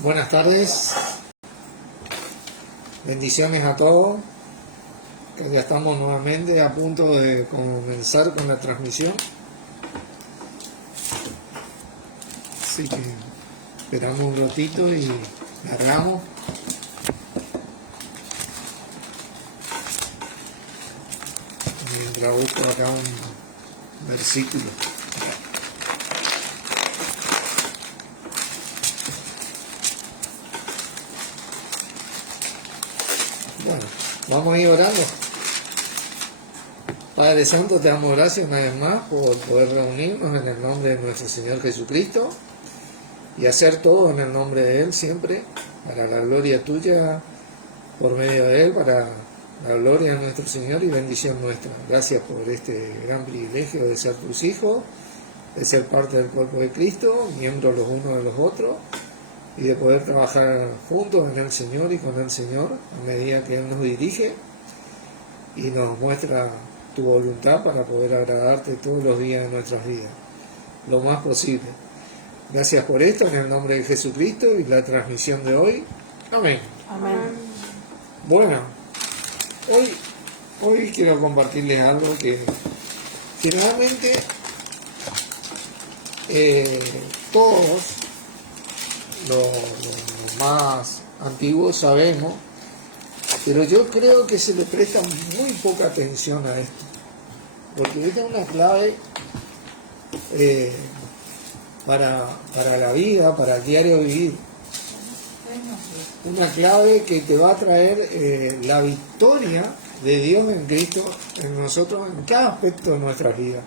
Buenas tardes, bendiciones a todos, que ya estamos nuevamente a punto de comenzar con la transmisión, así que esperamos un ratito y largamos. Mientras busco acá un versículo. Bueno, vamos a ir orando. Padre Santo, te damos gracias una vez más por poder reunirnos en el nombre de nuestro Señor Jesucristo y hacer todo en el nombre de Él siempre, para la gloria tuya, por medio de Él, para la gloria de nuestro Señor y bendición nuestra. Gracias por este gran privilegio de ser tus hijos, de ser parte del cuerpo de Cristo, miembros los unos de los otros, y de poder trabajar juntos en el Señor y con el Señor a medida que Él nos dirige y nos muestra tu voluntad para poder agradarte todos los días de nuestras vidas, lo más posible. Gracias por esto, en el nombre de Jesucristo y la transmisión de hoy. Amén. Amén. Bueno, hoy quiero compartirles algo que generalmente todos los más antiguos sabemos, pero yo creo que se le presta muy poca atención a esto, porque esta es una clave para la vida, para el diario vivir, una clave que te va a traer la victoria de Dios en Cristo en nosotros en cada aspecto de nuestras vidas.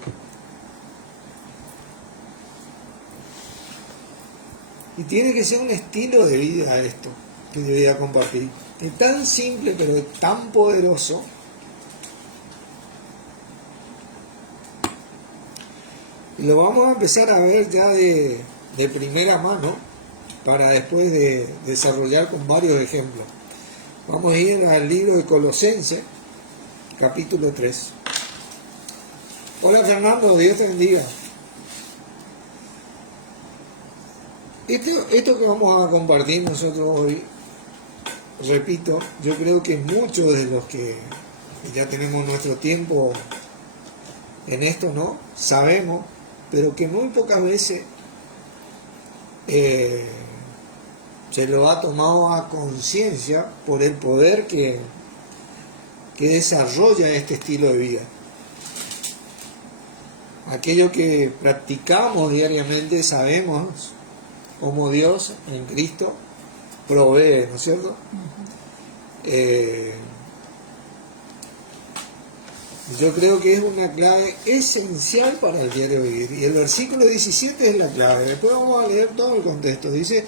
Y tiene que ser un estilo de vida esto que yo voy a compartir. Es tan simple pero tan poderoso. Y lo vamos a empezar a ver ya de primera mano para después de desarrollar con varios ejemplos. Vamos a ir al libro de Colosenses, capítulo 3. Hola Fernando, Dios te bendiga. Esto que vamos a compartir nosotros hoy, repito, yo creo que muchos de los que ya tenemos nuestro tiempo en esto, ¿no? Sabemos, pero que muy pocas veces se lo ha tomado a conciencia por el poder que desarrolla este estilo de vida. Aquello que practicamos diariamente sabemos cómo Dios en Cristo provee, ¿no es cierto? Yo creo que es una clave esencial para el diario vivir. Y el versículo 17 es la clave. Después vamos a leer todo el contexto. Dice,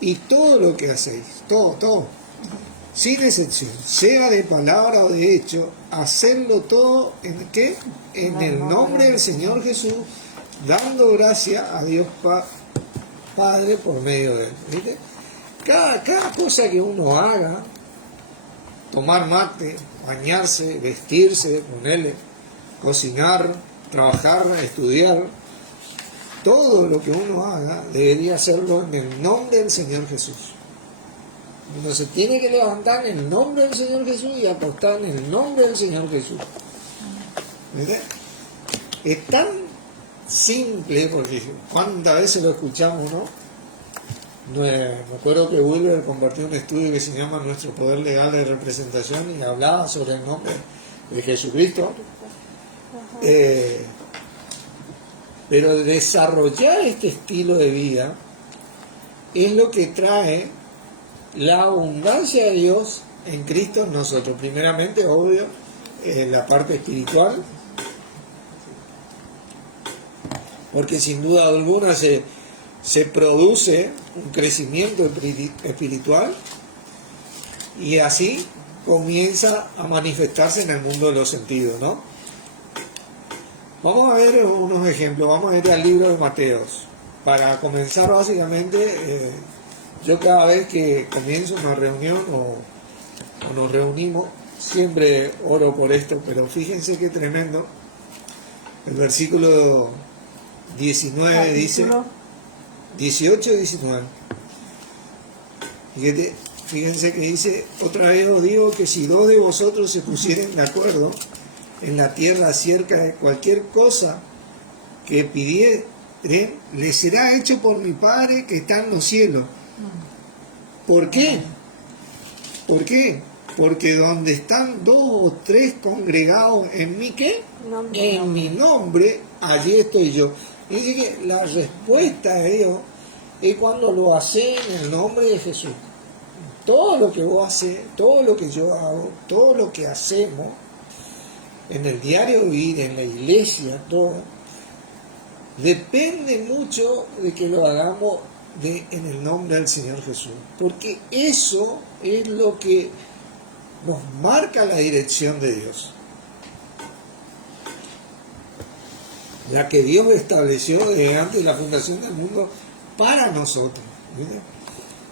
y todo lo que hacéis, todo, sin excepción, sea de palabra o de hecho, hacedlo todo, ¿en qué? En el nombre del Señor Jesús, dando gracia a Dios Padre por medio de Él. ¿Viste? Cada cosa que uno haga, tomar mate, bañarse, vestirse, ponerle, cocinar, trabajar, estudiar, todo lo que uno haga debería hacerlo en el nombre del Señor Jesús. Uno se tiene que levantar en el nombre del Señor Jesús y acostar en el nombre del Señor Jesús. ¿Viste? Es tan simple, porque cuántas veces lo escuchamos, ¿no? Me acuerdo que Wilber compartió un estudio que se llama Nuestro Poder Legal de Representación y hablaba sobre el nombre de Jesucristo. Pero desarrollar este estilo de vida es lo que trae la abundancia de Dios en Cristo en nosotros. Primeramente, obvio, la parte espiritual, porque sin duda alguna se produce un crecimiento espiritual y así comienza a manifestarse en el mundo de los sentidos, ¿no? Vamos a ver unos ejemplos, vamos a ir al libro de Mateos. Para comenzar básicamente, yo cada vez que comienzo una reunión o nos reunimos, siempre oro por esto, pero fíjense qué tremendo. El versículo 19 dice, 18 y 19. Fíjense que dice, otra vez os digo que si 2 de vosotros se pusieren de acuerdo en la tierra acerca de cualquier cosa que pidieren, les será hecho por mi Padre que está en los cielos. ¿Por qué? ¿Por qué? Porque donde están 2 o 3 congregados en mi ¿qué? En mi nombre, allí estoy yo. Y dice que la respuesta a ellos es cuando lo hace en el nombre de Jesús. Todo lo que vos haces, todo lo que yo hago, todo lo que hacemos en el diario vivir, en la iglesia, todo, depende mucho de que lo hagamos en el nombre del Señor Jesús. Porque eso es lo que nos marca la dirección de Dios. La que Dios estableció desde antes de la fundación del mundo para nosotros. ¿Mira?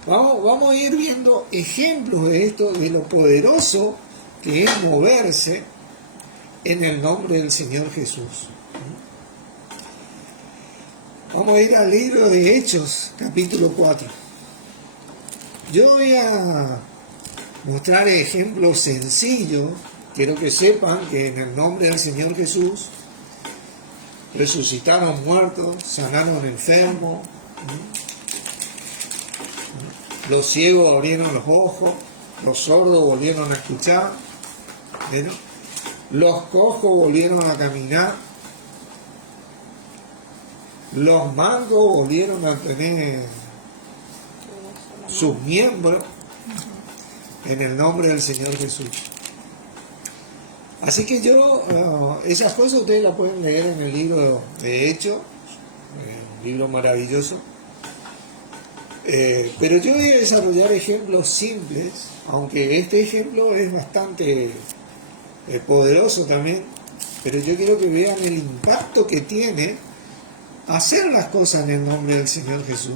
Vamos a ir viendo ejemplos de esto, de lo poderoso que es moverse en el nombre del Señor Jesús. Vamos a ir al libro de Hechos, capítulo 4. Yo voy a mostrar ejemplos sencillos. Quiero que sepan que en el nombre del Señor Jesús resucitaron muertos, sanaron enfermos, los ciegos abrieron los ojos, los sordos volvieron a escuchar, ¿no? Los cojos volvieron a caminar, los mancos volvieron a tener sus miembros en el nombre del Señor Jesús. Así que esas cosas ustedes las pueden leer en el libro de Hechos, un libro maravilloso. Pero yo voy a desarrollar ejemplos simples, aunque este ejemplo es bastante poderoso también, pero yo quiero que vean el impacto que tiene hacer las cosas en el nombre del Señor Jesús.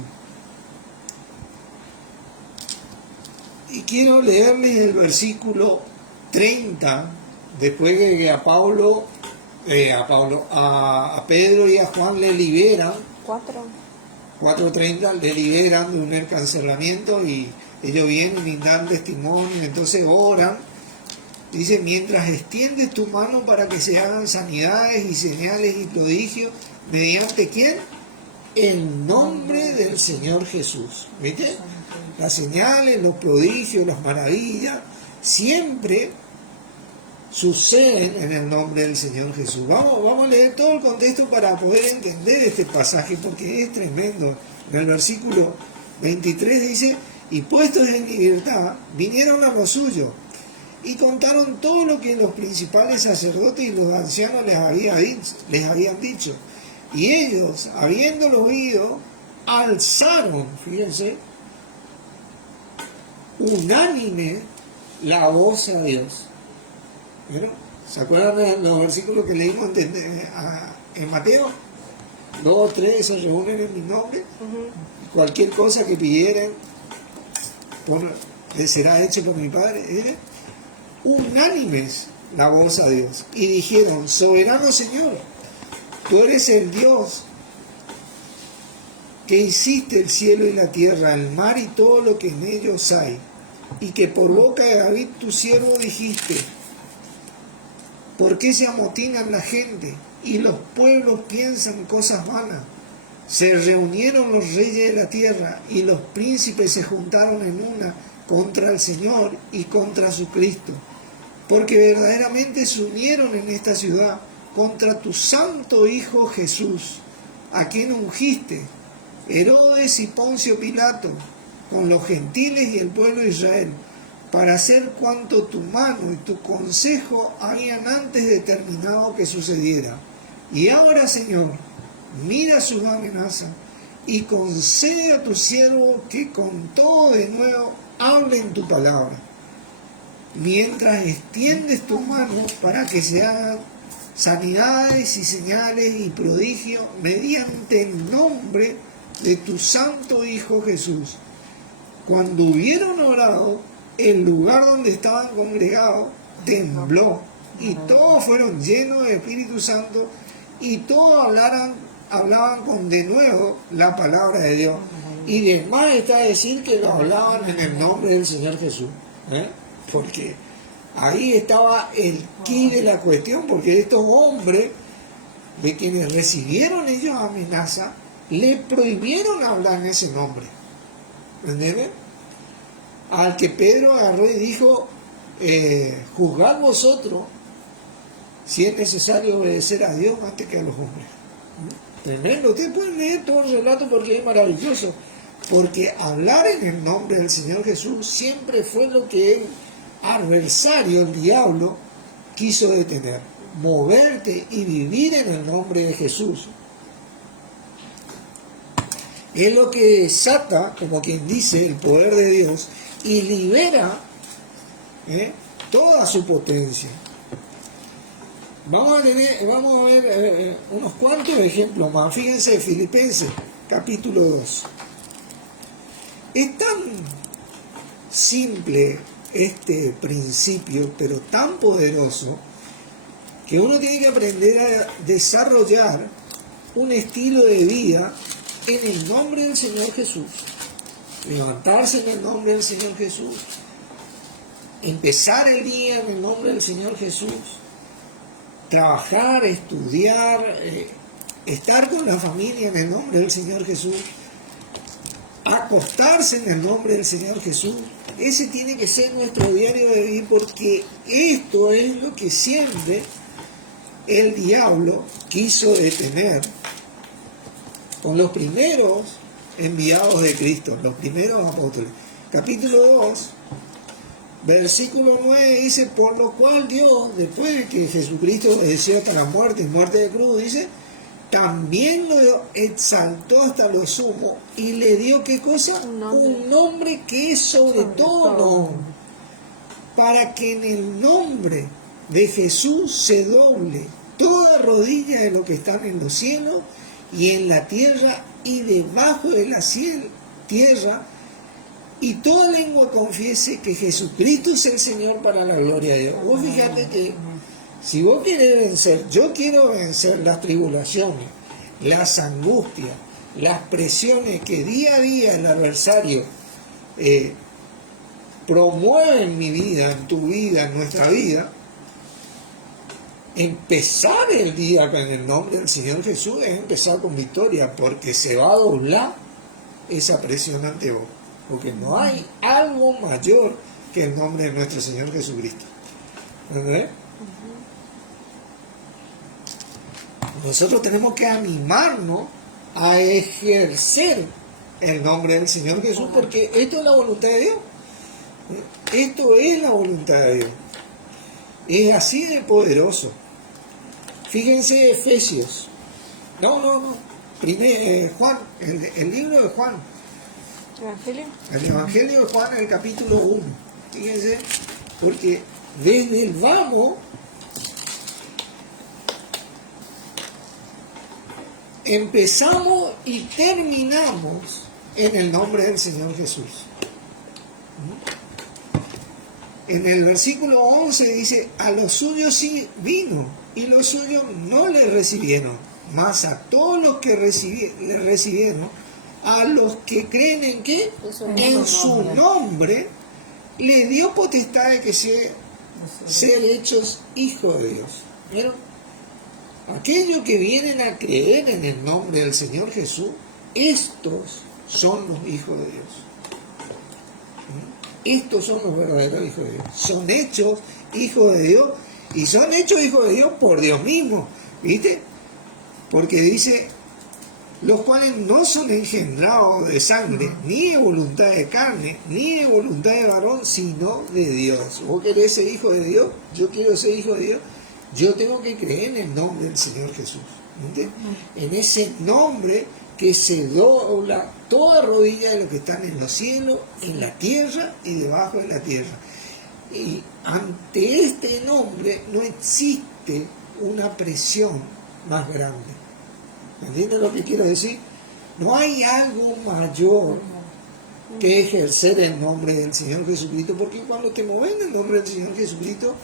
Y quiero leerles el versículo 30, después de que a Pedro y a Juan le liberan. 4:30 le liberan de un encarcelamiento y ellos vienen y dan testimonio, entonces oran. Dice, mientras extiendes tu mano para que se hagan sanidades y señales y prodigios, ¿mediante quién? El nombre del Señor Jesús. ¿Viste? Las señales, los prodigios, las maravillas, siempre suceden en el nombre del Señor Jesús. Vamos a leer todo el contexto para poder entender este pasaje, porque es tremendo. En el versículo 23 dice, y puestos en libertad, vinieron a lo suyo, y contaron todo lo que los principales sacerdotes y los ancianos les habían dicho. Y ellos, habiéndolo oído, alzaron, fíjense, unánime la voz a Dios. ¿Vieron? ¿Se acuerdan de los versículos que leímos en Mateo? 2 o 3 se reúnen en mi nombre. Cualquier cosa que pidieran, será hecho por mi Padre. Unánimes la voz a Dios. Y dijeron, soberano Señor, tú eres el Dios que hiciste el cielo y la tierra, el mar y todo lo que en ellos hay, y que por boca de David tu siervo dijiste, ¿por qué se amotinan la gente y los pueblos piensan cosas vanas? Se reunieron los reyes de la tierra y los príncipes se juntaron en una contra el Señor y contra su Cristo, porque verdaderamente se unieron en esta ciudad contra tu santo Hijo Jesús, a quien ungiste, Herodes y Poncio Pilato, con los gentiles y el pueblo de Israel, para hacer cuanto tu mano y tu consejo habían antes determinado que sucediera. Y ahora, Señor, mira sus amenazas y concede a tu siervo que con todo de nuevo hable en tu palabra, mientras extiendes tu mano para que se hagan sanidades y señales y prodigios mediante el nombre de tu santo Hijo Jesús. Cuando hubieron orado, el lugar donde estaban congregados tembló y todos fueron llenos del Espíritu Santo y todos hablaban con de nuevo la palabra de Dios. Y demás está decir que lo hablaban en el nombre del Señor Jesús. Porque ahí estaba el quid de la cuestión, porque estos hombres, de quienes recibieron ellos amenaza, le prohibieron hablar en ese nombre. ¿Entienden? Al que Pedro agarró y dijo, juzgad vosotros si es necesario obedecer a Dios antes que a los hombres. Tremendo. Ustedes pueden leer todo el relato porque es maravilloso. Porque hablar en el nombre del Señor Jesús siempre fue lo que el adversario, el diablo, quiso detener. Moverte y vivir en el nombre de Jesús. Es lo que desata, como quien dice, el poder de Dios y libera toda su potencia. Vamos a ver unos cuantos ejemplos más. Fíjense, Filipenses, capítulo 2. Es tan simple este principio, pero tan poderoso, que uno tiene que aprender a desarrollar un estilo de vida en el nombre del Señor Jesús. Levantarse en el nombre del Señor Jesús. Empezar el día en el nombre del Señor Jesús. Trabajar, estudiar, estar con la familia en el nombre del Señor Jesús. Acostarse en el nombre del Señor Jesús. Ese tiene que ser nuestro diario de vivir, porque esto es lo que siempre el diablo quiso detener con los primeros enviados de Cristo, los primeros apóstoles. Capítulo 2, versículo 9 dice, por lo cual Dios, después de que Jesucristo obedeció hasta la muerte y muerte de cruz, dice, también lo exaltó hasta lo sumo y le dio, ¿qué cosa? Un nombre que es sobre todo nombre, para que en el nombre de Jesús se doble toda rodilla de lo que están en los cielos y en la tierra y debajo de la tierra, y toda lengua confiese que Jesucristo es el Señor, para la gloria de Dios. Vos fíjate que si vos querés vencer, yo quiero vencer las tribulaciones, las angustias, las presiones que día a día el adversario promueve en mi vida, en tu vida, en nuestra vida. Empezar el día en el nombre del Señor Jesús es empezar con victoria, porque se va a doblar esa presión ante vos, porque no hay algo mayor que el nombre de nuestro Señor Jesucristo. ¿Entendés? Nosotros tenemos que animarnos a ejercer el nombre del Señor Jesús, porque esto es la voluntad de Dios. Esto es la voluntad de Dios. Es así de poderoso. Fíjense Efesios. Juan, el libro de Juan. ¿Evangelio? El Evangelio de Juan, el capítulo 1. Fíjense, porque desde el vamos empezamos y terminamos en el nombre del Señor Jesús. En el versículo 11 dice, a los suyos sí vino, y los suyos no le recibieron, mas a todos los que le recibieron, a los que creen en ¿qué? En su nombre, le dio potestad de que ser hechos hijos de Dios. ¿Vieron? Aquellos que vienen a creer en el nombre del Señor Jesús, estos son los hijos de Dios. Estos son los verdaderos hijos de Dios. Son hechos hijos de Dios, y son hechos hijos de Dios por Dios mismo. ¿Viste? Porque dice, los cuales no son engendrados de sangre, ni de voluntad de carne, ni de voluntad de varón, sino de Dios. ¿Vos querés ser hijo de Dios? Yo quiero ser hijo de Dios. Yo tengo que creer en el nombre del Señor Jesús. ¿Entiendes? En ese nombre que se dobla toda rodilla de los que están en los cielos, en la tierra y debajo de la tierra. Y ante este nombre no existe una presión más grande. ¿Entiendes lo que quiero decir? No hay algo mayor que ejercer el nombre del Señor Jesucristo, porque cuando te mueves en el nombre del Señor Jesucristo,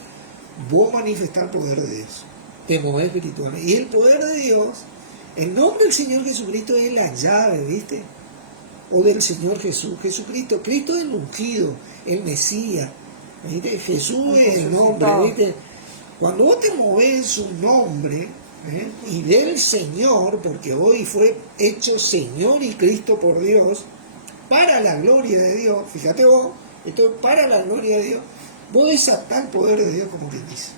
vos manifestás el poder de Dios. Te mueves espiritualmente. Y el poder de Dios El nombre del Señor Jesucristo es la llave, ¿viste? O del Señor Jesús, Jesucristo, Cristo es el ungido, el Mesías, ¿viste? Jesús es el nombre, ¿viste? Cuando vos te movés en su nombre, y del Señor, porque hoy fue hecho Señor y Cristo por Dios, para la gloria de Dios, fíjate vos, esto es para la gloria de Dios, vos desatás el poder de Dios, como quien dice.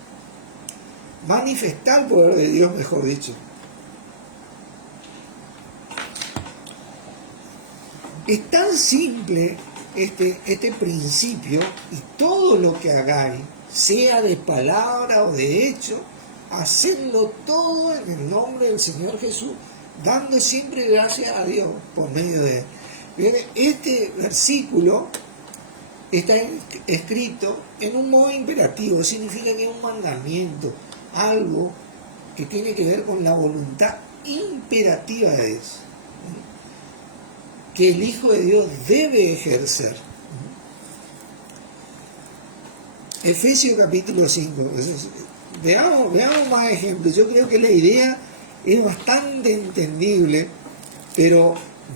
Manifestar el poder de Dios, mejor dicho. Es tan simple este principio, y todo lo que hagáis, sea de palabra o de hecho, hacedlo todo en el nombre del Señor Jesús, dando siempre gracias a Dios por medio de él. Bien, este versículo está escrito en un modo imperativo, significa que es un mandamiento, algo que tiene que ver con la voluntad imperativa de Dios, que el Hijo de Dios debe ejercer. Efesios capítulo 5. Veamos más ejemplos. Yo creo que la idea es bastante entendible, pero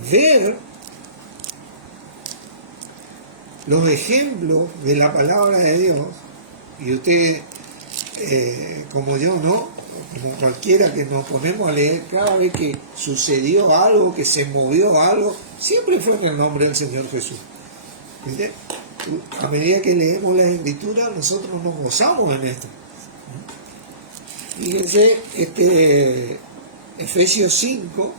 ver los ejemplos de la palabra de Dios, y usted, como yo, ¿no? Como cualquiera que nos ponemos a leer, cada vez que sucedió algo, que se movió algo, siempre fue en el nombre del Señor Jesús. ¿Viste? A medida que leemos las Escrituras, nosotros nos gozamos en esto. Fíjense, Efesios 5,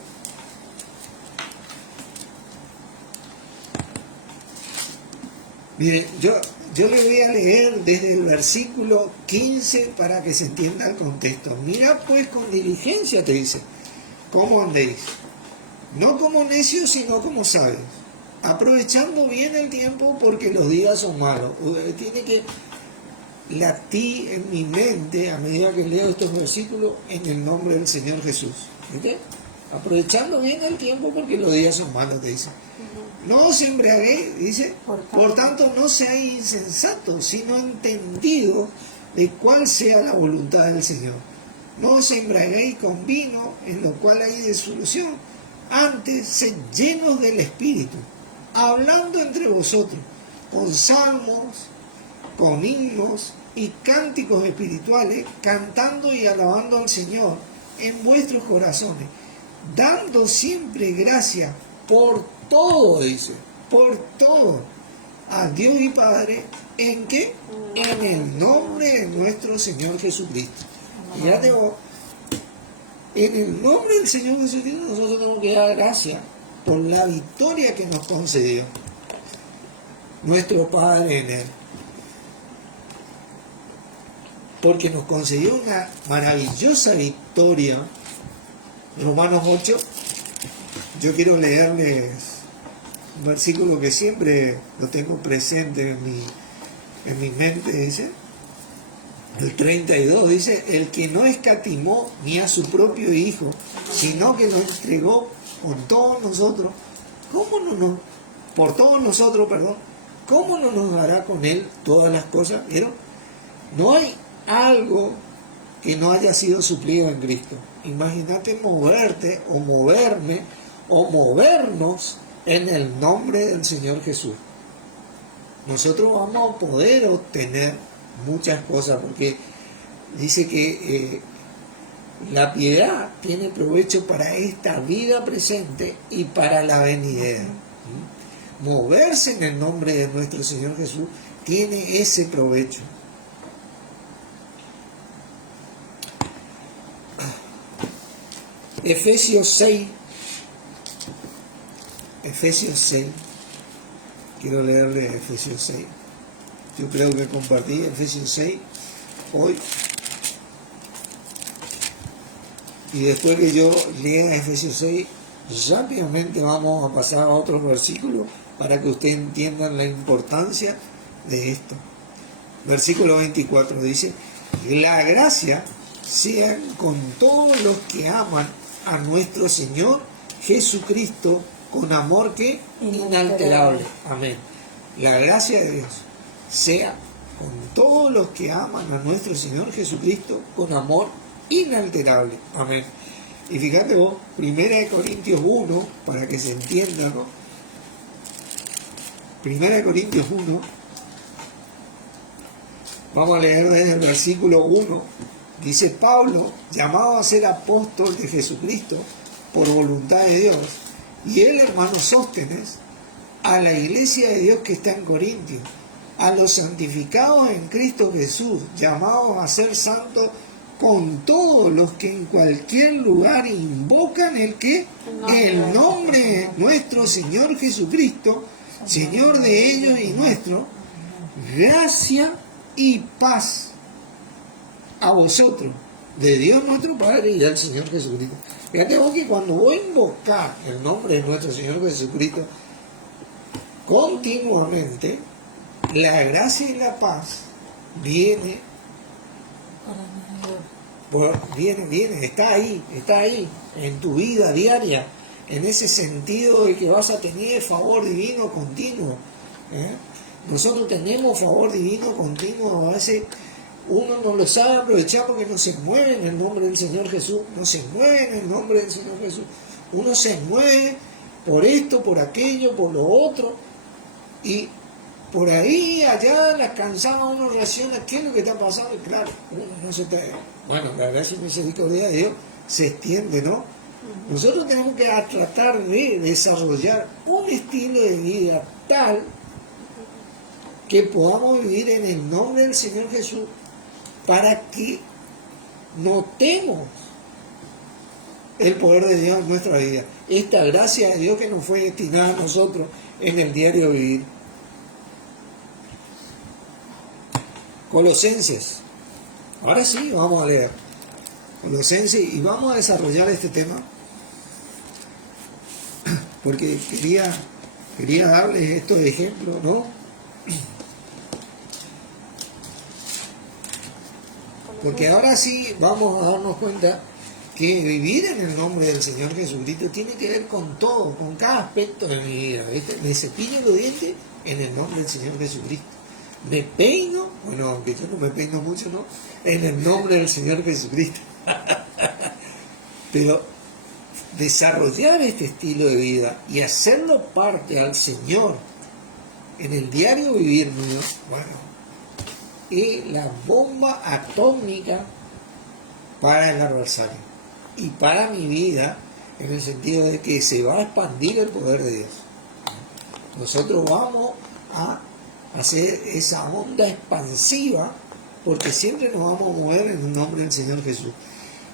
miren, yo le voy a leer desde el versículo 15 para que se entienda el contexto. Mira pues con diligencia, te dice, ¿cómo andéis? No como necios, sino como sabios, aprovechando bien el tiempo porque los días son malos. Tiene que latir en mi mente a medida que leo estos versículos en el nombre del Señor Jesús. ¿Viste? Aprovechando bien el tiempo porque los días son malos, te dice. No os embriaguéis, dice, por tanto no seáis insensatos, sino entendidos de cuál sea la voluntad del Señor. No os embriaguéis con vino, en lo cual hay disolución. Antes, sed llenos del Espíritu, hablando entre vosotros, con salmos, con himnos y cánticos espirituales, cantando y alabando al Señor en vuestros corazones, dando siempre gracias por todo, dice, por todo, a Dios y Padre, ¿en qué? En el nombre de nuestro Señor Jesucristo. Fíjate vos, en el nombre del Señor Jesucristo nosotros tenemos que dar gracias por la victoria que nos concedió nuestro Padre en Él. Porque nos concedió una maravillosa victoria. Romanos 8, yo quiero leerles un versículo que siempre lo tengo presente en mi mente, dice, el 32, dice, el que no escatimó ni a su propio Hijo, sino que lo entregó por todos nosotros, ¿cómo no nos dará con Él todas las cosas? ¿Vieron? No hay algo que no haya sido suplido en Cristo. Imagínate moverte o moverme o movernos en el nombre del Señor Jesús. Nosotros vamos a poder obtener muchas cosas, porque dice que la piedad tiene provecho para esta vida presente y para la venidera. Moverse en el nombre de nuestro Señor Jesús tiene ese provecho. Efesios 6, quiero leerle Efesios 6, yo creo que compartí Efesios 6 hoy, y después que yo lea Efesios 6, rápidamente vamos a pasar a otros versículos para que ustedes entiendan la importancia de esto. Versículo 24 dice, la gracia sea con todos los que aman a nuestro Señor Jesucristo con amor que inalterable. Amén. La gracia de Dios sea con todos los que aman a nuestro Señor Jesucristo con amor inalterable. Amén. Y fíjate vos, 1 Corintios 1, para que se entienda, ¿no? 1 Corintios 1, vamos a leer desde el versículo 1, dice: Pablo, llamado a ser apóstol de Jesucristo por voluntad de Dios, y él, hermano Sóstenes, a la iglesia de Dios que está en Corintio, a los santificados en Cristo Jesús, llamados a ser santos, con todos los que en cualquier lugar invocan el nombre de nuestro Señor Jesucristo, Señor de ellos y nuestro, gracia y paz a vosotros, de Dios nuestro Padre y del Señor Jesucristo. Fíjate vos que cuando voy a invocar el nombre de nuestro Señor Jesucristo continuamente, la gracia y la paz viene, está ahí, en tu vida diaria, en ese sentido de que vas a tener favor divino continuo. Nosotros tenemos favor divino continuo, a veces uno no lo sabe aprovechar porque no se mueve en el nombre del Señor Jesús, uno se mueve por esto, por aquello, por lo otro, y por ahí, allá, la cansada uno reacciona: ¿qué es lo que está pasando? Y claro, bueno, la gracia y misericordia de Dios se extiende, ¿no? Nosotros tenemos que tratar de desarrollar un estilo de vida tal que podamos vivir en el nombre del Señor Jesús, para que notemos el poder de Dios en nuestra vida, esta gracia de Dios que nos fue destinada a nosotros en el diario vivir. Colosenses, ahora sí vamos a leer Colosenses y vamos a desarrollar este tema, porque quería darles estos ejemplos, ¿no? Porque ahora sí vamos a darnos cuenta que vivir en el nombre del Señor Jesucristo tiene que ver con todo, con cada aspecto de mi vida, ¿viste? Me cepillo los dientes en el nombre del Señor Jesucristo. Me peino, bueno, aunque yo no me peino mucho, ¿no? En el nombre del Señor Jesucristo. Pero desarrollar este estilo de vida y hacerlo parte al Señor en el diario vivir mío, bueno, es la bomba atómica para el adversario y para mi vida, en el sentido de que se va a expandir el poder de Dios. Nosotros vamos a hacer esa onda expansiva, porque siempre nos vamos a mover en el nombre del Señor Jesús.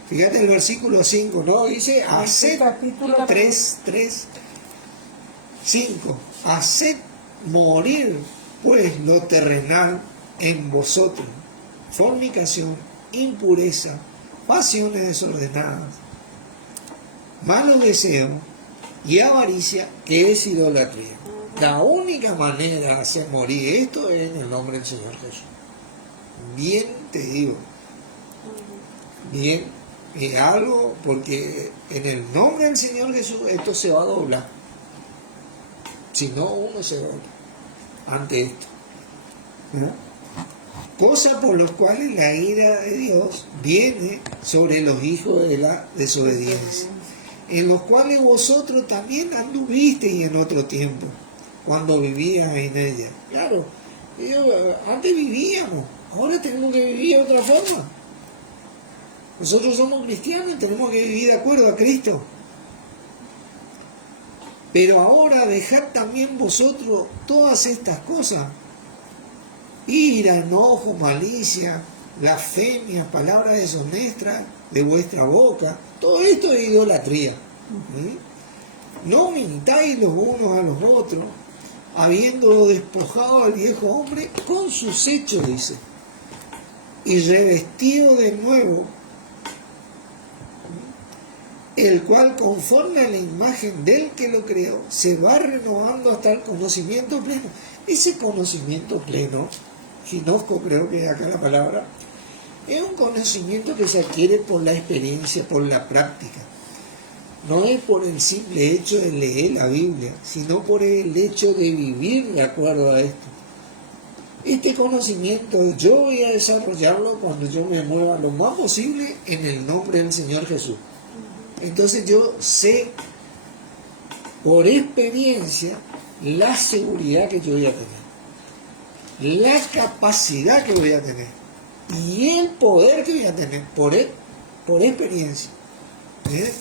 Fíjate el versículo 5, ¿no? Dice: haced 5, haced morir pues lo terrenal en vosotros: fornicación, impureza, pasiones desordenadas, malos deseos y avaricia, que es idolatría. La única manera de hacer morir esto es en el nombre del Señor Jesús. Bien te digo, bien, es algo, porque en el nombre del Señor Jesús esto se va a doblar. Si no, uno se dobla ante esto, ¿no? Cosa por los cuales la ira de Dios viene sobre los hijos de la desobediencia, en los cuales vosotros también anduvisteis en otro tiempo, cuando vivías en ella. Claro, antes vivíamos, ahora tenemos que vivir de otra forma. Nosotros somos cristianos y tenemos que vivir de acuerdo a Cristo. Pero ahora dejad también vosotros todas estas cosas: ira, enojo, malicia, blasfemia, palabras deshonestas de vuestra boca. Todo esto es idolatría. No mintáis los unos a los otros, habiendo despojado al viejo hombre con sus hechos, dice, y revestido de nuevo, el cual, conforme a la imagen del que lo creó, se va renovando hasta el conocimiento pleno. Ese conocimiento pleno, ginosco creo que es acá la palabra, es un conocimiento que se adquiere por la experiencia, por la práctica. No es por el simple hecho de leer la Biblia, sino por el hecho de vivir de acuerdo a esto. Este conocimiento yo voy a desarrollarlo cuando yo me mueva lo más posible en el nombre del Señor Jesús. Entonces yo sé por experiencia la seguridad que yo voy a tener, la capacidad que voy a tener y el poder que voy a tener por experiencia. ¿Eh?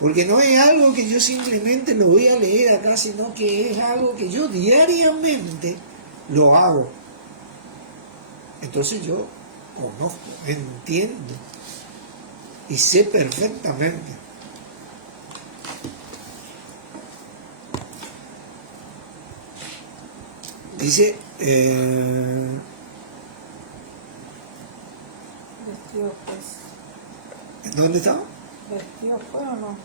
Porque no es algo que yo simplemente lo voy a leer acá, sino que es algo que yo diariamente lo hago. Entonces yo conozco, entiendo y sé perfectamente. Dice, Vestido pues. ¿dónde está? ¿Vestido fue o no? No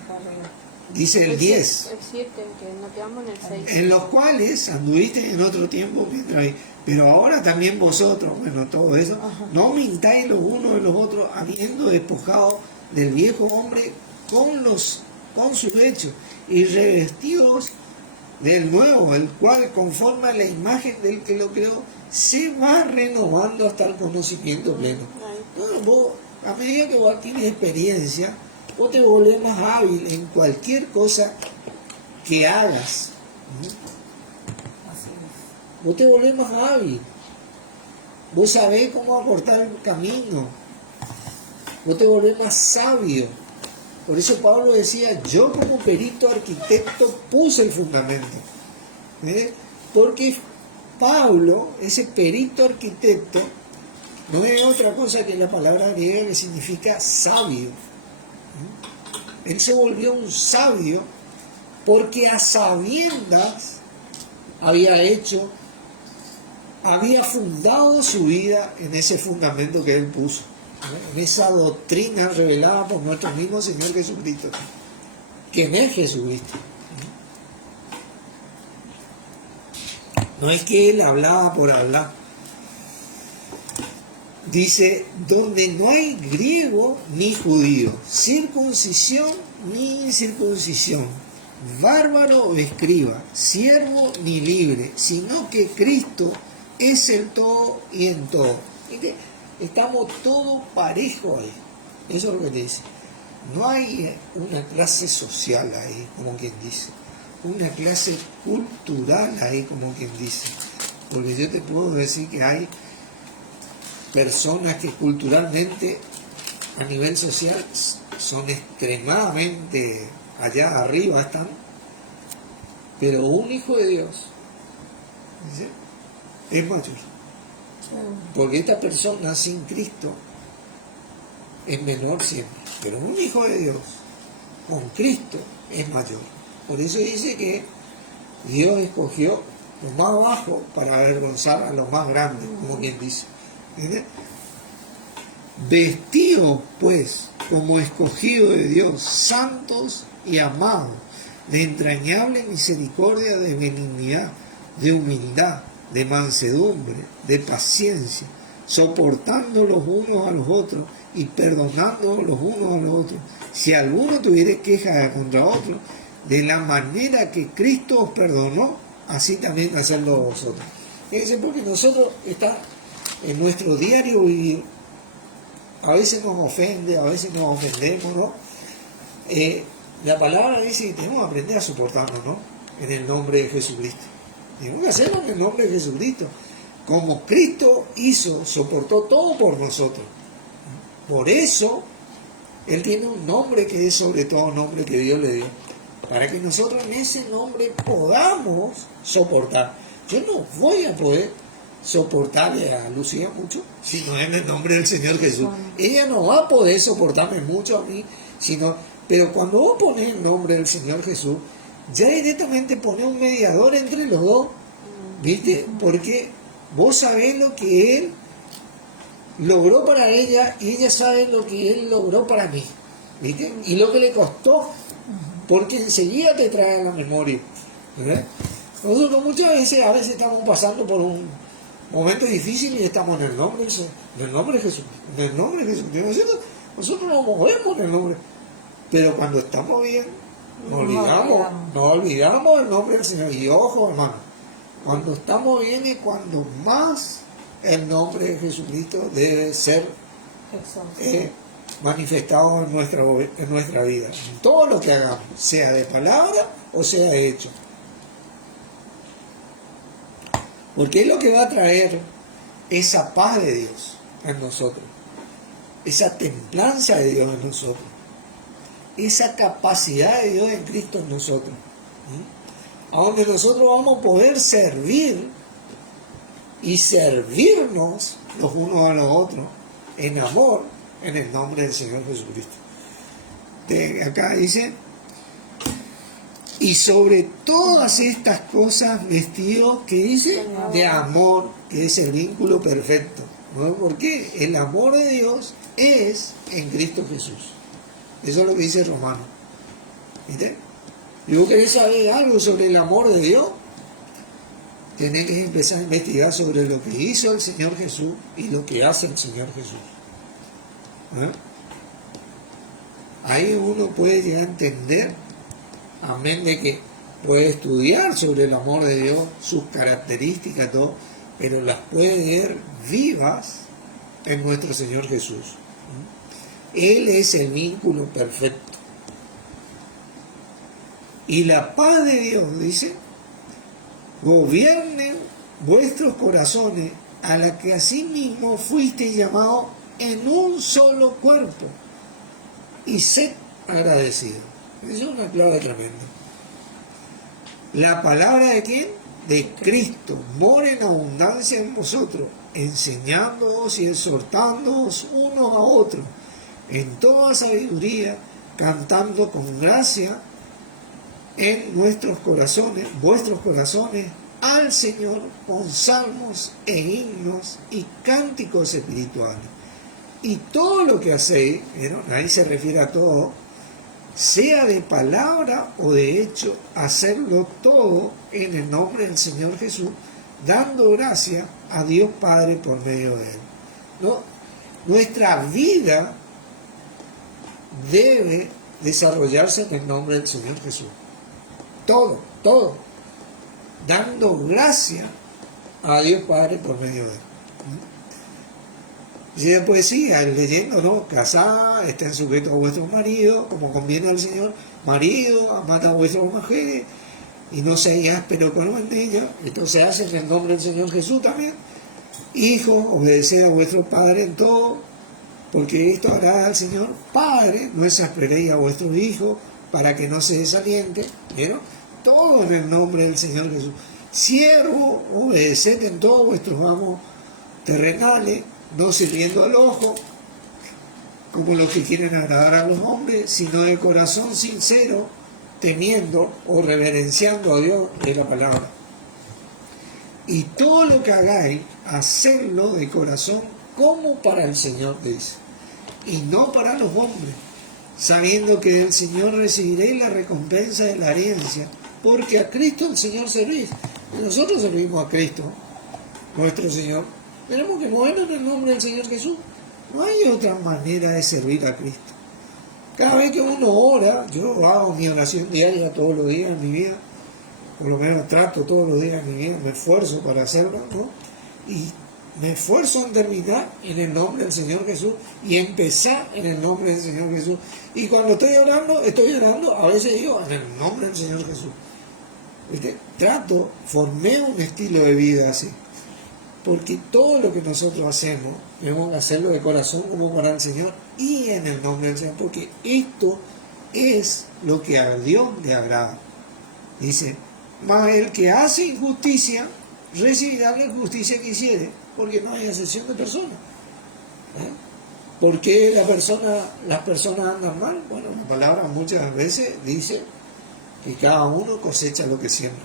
está arriba. Dice el 10. El 7, que nos quedamos en el 6. En los cuales anduviste en otro tiempo, pero ahora también vosotros, bueno, todo eso, no mintáis los unos de los otros, habiendo despojado del viejo hombre con sus hechos, y revestidos del nuevo, el cual, conforme a la imagen del que lo creó, se va renovando hasta el conocimiento pleno. Bueno, vos, a medida que vos adquieres experiencia, vos te volvés más hábil en cualquier cosa que hagas. Así es. Vos te volvés más hábil. Vos sabés cómo acortar el camino. Vos te volvés más sabio. Por eso Pablo decía, yo como perito arquitecto puse el fundamento. Porque Pablo, ese perito arquitecto, no es otra cosa que la palabra griega que significa sabio. Él se volvió un sabio porque a sabiendas había fundado su vida en ese fundamento que él puso, en esa doctrina revelada por nuestro mismo Señor Jesucristo. ¿Quién es Jesucristo? No es que él hablaba por hablar. Dice, donde no hay griego ni judío, circuncisión ni incircuncisión, bárbaro o escriba, siervo ni libre, sino que Cristo es el todo y en todo. Estamos todos parejos ahí. Eso es lo que te dice. No hay una clase social ahí, como quien dice. Una clase cultural ahí, como quien dice. Porque yo te puedo decir que hay personas que culturalmente a nivel social son extremadamente allá arriba están, pero un hijo de Dios, ¿sí?, es mayor, porque esta persona sin Cristo es menor siempre, pero un hijo de Dios con Cristo es mayor. Por eso dice que Dios escogió lo más bajo para avergonzar a los más grandes, como quien dice. Vestidos pues como escogidos de Dios, santos y amados, de entrañable misericordia, de benignidad, de humildad, de mansedumbre, de paciencia, soportando los unos a los otros y perdonando los unos a los otros, si alguno tuviere queja contra otro, de la manera que Cristo os perdonó, así también hacerlo vosotros. Fíjense, porque nosotros está en nuestro diario vivir, a veces nos ofende, a veces nos ofendemos, ¿no? La palabra dice que tenemos que aprender a soportarnos, ¿no? En el nombre de Jesucristo. Tenemos que hacerlo en el nombre de Jesucristo. Como Cristo hizo, soportó todo por nosotros. Por eso, Él tiene un nombre que es sobre todo nombre que Dios le dio. Para que nosotros en ese nombre podamos soportar. Yo no voy a poder soportarle a Lucía mucho si no es en el nombre del Señor Jesús. Ella no va a poder soportarme mucho a mí, pero cuando vos pones el nombre del Señor Jesús, ya directamente pones un mediador entre los dos, ¿viste? Porque vos sabés lo que Él logró para ella y ella sabe lo que Él logró para mí, ¿viste? Y lo que le costó, porque enseguida te trae a la memoria, ¿verdad? Nosotros muchas veces, a veces estamos pasando por un momento difícil y estamos en el nombre de Jesús, en el nombre de Jesús. Nosotros nos movemos en el nombre, pero cuando estamos bien, nos olvidamos el nombre del Señor. Y ojo, hermano, cuando estamos bien es cuando más el nombre de Jesucristo debe ser manifestado en nuestra vida, en todo lo que hagamos, sea de palabra o sea de hecho. Porque es lo que va a traer esa paz de Dios en nosotros, esa templanza de Dios en nosotros, esa capacidad de Dios en Cristo en nosotros, a donde nosotros vamos a poder servir y servirnos los unos a los otros en amor, en el nombre del Señor Jesucristo. Acá dice, y sobre todas estas cosas vestidos, que dice, de amor, que es el vínculo perfecto, ¿no? Porque el amor de Dios es en Cristo Jesús. Eso es lo que dice Romano. ¿Viste? Y vos querés saber algo sobre el amor de Dios, tenés que empezar a investigar sobre lo que hizo el Señor Jesús y lo que hace el Señor Jesús. ¿Eh? Ahí uno puede llegar a entender, amén, de que puede estudiar sobre el amor de Dios, sus características, todo, pero las puede ver vivas en nuestro Señor Jesús. Él es el vínculo perfecto. Y la paz de Dios, dice, gobiernen vuestros corazones, a la que asimismo fuisteis llamados en un solo cuerpo, y sed agradecidos. Esa es una clave tremenda. La palabra de quién? De Cristo, mora en abundancia en vosotros, enseñándoos y exhortándoos unos a otros, en toda sabiduría, cantando con gracia en nuestros corazones, vuestros corazones, al Señor con salmos e himnos y cánticos espirituales. Y todo lo que hacéis, ¿vieron? Ahí se refiere a todo, sea de palabra o de hecho, hacerlo todo en el nombre del Señor Jesús, dando gracia a Dios Padre por medio de Él. ¿No? Nuestra vida debe desarrollarse en el nombre del Señor Jesús. Todo, todo. Dando gracia a Dios Padre por medio de Él. Y después sí, leyendo, ¿no? Casad, estén sujetos a vuestros maridos, como conviene al Señor. Marido, amad a vuestras mujeres, y no seáis ásperos con ellos. Esto se hace en el nombre del Señor Jesús también. Hijos, obedeced a vuestro Padre en todo, porque esto agrada al Señor. Padre, no exasperéis a vuestros hijos, para que no se desalienten. ¿Vieron? Todo en el nombre del Señor Jesús. Siervo, obedeced en todos vuestros amos terrenales, no sirviendo al ojo, como los que quieren agradar a los hombres, sino de corazón sincero, temiendo o reverenciando a Dios de la palabra. Y todo lo que hagáis, hacedlo de corazón como para el Señor, dice, y no para los hombres, sabiendo que del Señor recibiréis la recompensa de la herencia, porque a Cristo el Señor servís. Nosotros servimos a Cristo, nuestro Señor. Tenemos que movernos en el nombre del Señor Jesús. No hay otra manera de servir a Cristo. Cada vez que uno ora, yo hago mi oración diaria todos los días en mi vida, por lo menos trato todos los días de mi vida, me esfuerzo para hacerlo, ¿no? Y me esfuerzo en terminar en el nombre del Señor Jesús y empezar en el nombre del Señor Jesús. Y cuando estoy orando, a veces digo en el nombre del Señor Jesús. ¿Viste? Formé un estilo de vida así. Porque todo lo que nosotros hacemos, debemos hacerlo de corazón como para el Señor y en el nombre del Señor, porque esto es lo que a Dios le agrada. Dice, mas el que hace injusticia, recibirá la injusticia que hiciere, porque no hay excepción de personas. ¿Por qué las personas andan mal? Bueno, la palabra muchas veces dice que cada uno cosecha lo que siembra.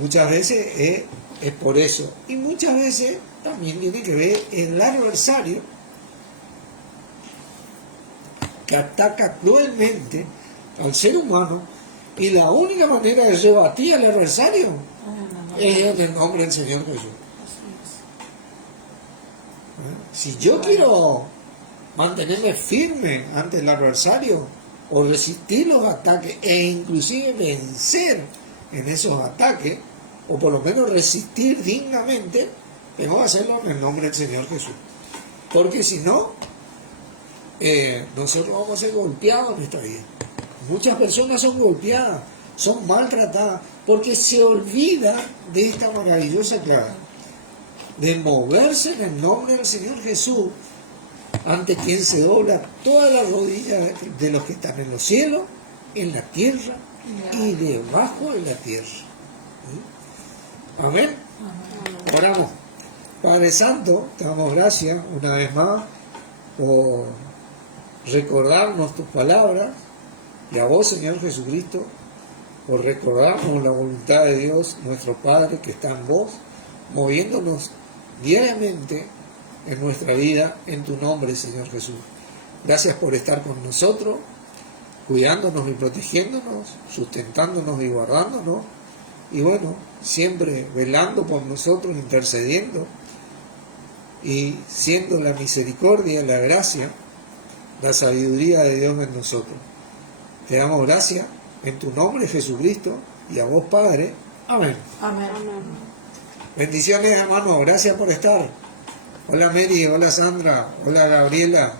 Muchas veces es por eso. Y muchas veces también tiene que ver el adversario que ataca cruelmente al ser humano, y la única manera de rebatir al adversario es en el nombre del Señor Jesús. Si yo quiero mantenerme firme ante el adversario o resistir los ataques e inclusive vencer en esos ataques, o por lo menos resistir dignamente, tengo que hacerlo en el nombre del Señor Jesús. Porque si no, nosotros vamos a ser golpeados en esta vida. Muchas personas son golpeadas, son maltratadas, porque se olvidan de esta maravillosa clave, de moverse en el nombre del Señor Jesús, ante quien se dobla toda la rodilla de los que están en los cielos, en la tierra y debajo de la tierra. ¿Sí? Amén. Oramos. Padre Santo, te damos gracias una vez más por recordarnos tus palabras, y a vos, Señor Jesucristo, por recordarnos la voluntad de Dios, nuestro Padre, que está en vos, moviéndonos diariamente en nuestra vida, en tu nombre, Señor Jesús. Gracias por estar con nosotros, cuidándonos y protegiéndonos, sustentándonos y guardándonos, y bueno, siempre velando por nosotros, intercediendo, y siendo la misericordia, la gracia, la sabiduría de Dios en nosotros. Te damos gracias en tu nombre, Jesucristo, y a vos, Padre. Amén. Amén. Amén. Bendiciones, hermanos. Gracias por estar. Hola, Mary. Hola, Sandra. Hola, Gabriela.